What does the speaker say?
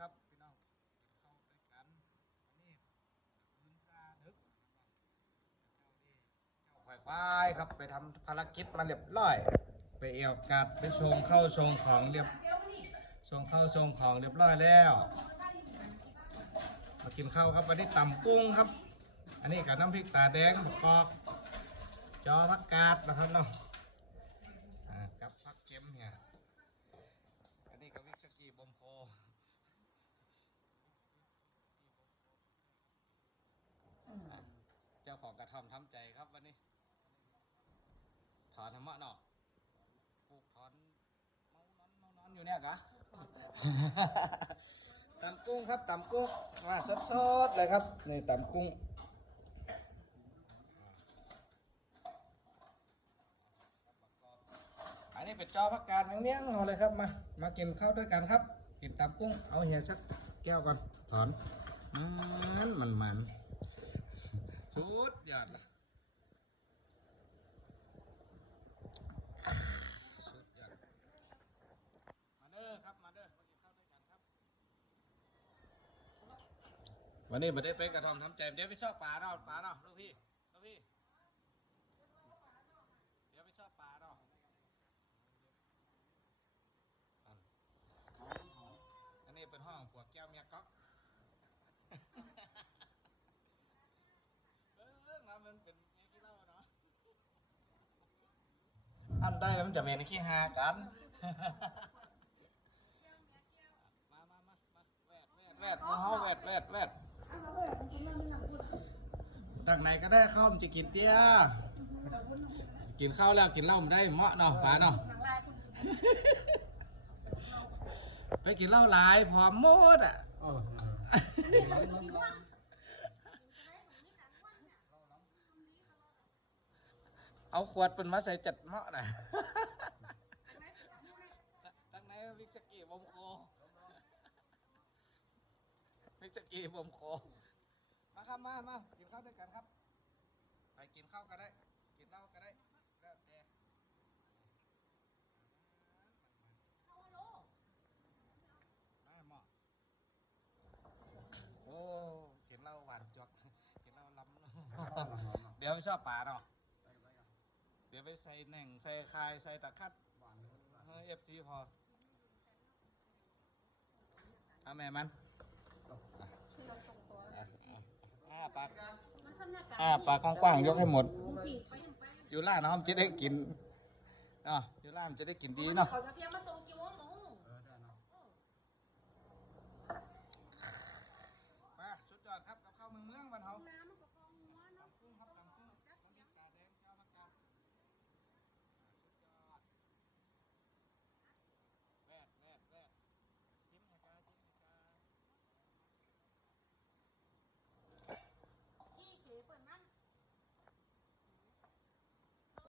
ครับพี่น้องกข้าไปกันวันนี้คืนซาดึกเจ้าดีเจ้าควายครับไปทำภารกิจมาเรียบร้อย ไปเอวกัดไปชงเข้าชงของเรียบชงเข้าชงของเรียบร้อยแล้วมากินข้าวครับวันนี้ตำกุ้งครับ อันนี้กับน้ำพริกตาแดงกอกจอพักกาดนะครับเนาะกับพักเค็มเนี่ยอันนี้กับวิสกี้บอมโคทำทาใจครับวันนี้ถอนธรรมะเนาะปลูกถอนเมานอนเมานอนอยู่เนี่ยกะตำกุ้งครับตำกุ้งมาสดๆเลยครับนี่ตำกุ้งอันนี้เป็นจอพักการเมี้ยงเอาเลยครับมามากินข้าวด้วยกันครับกินตำกุ้งเอาเหี่ยสักแก้วก่อนถอนาพล่ะสุดยอดมาเด้อครับมาเด้อวันนี้มาได้ไปกระทอมทำใจเดี๋ยวไปซอกป่าเนาะป่าเนาะลูกพี่ลูกพี่เดี๋ยวไปซอกป่าเนาะอันนี้เป็นห้องปวกแก้วเมียก๊อกอันได้แล้วมันจะเมนขี้หากันมามามาแวดแวดแวดเฮาแวดแวดแวดดังไหนก็ได้ข้าวมันจะกินเตี้ยกินข้าวแล้วกินเหล้ามันได้เหมาะเนาะป๋าเนาะ ไปกินเหล้าหลายพร้อมมดอ่ะเอาขวดเป็นมาใส่จัดเมาะนะทั้งในวิสกีบอมโค วิสกีบอมโค มาครับมามากินข้าวด้วยกันครับ ไปกินข้าวก็ได้ กินเหล้าก็ได้แล้วแต่ได้หมอโอ้กินเหล้าหวานจวกกินเหล้าล้ำเดี๋ยวไม่ชอบป่าเนาะดี๋ยวไปใส่แหน่ง ใส่คาย ใส่ตะคัดเอฟซีพอทำแม่มันอลาปาก้าปากกว้าง ๆ ยกให้หมด อยู่ล่าน้องจะได้กินอ๋ออยู่ล่ามจะได้กินดีเนาะ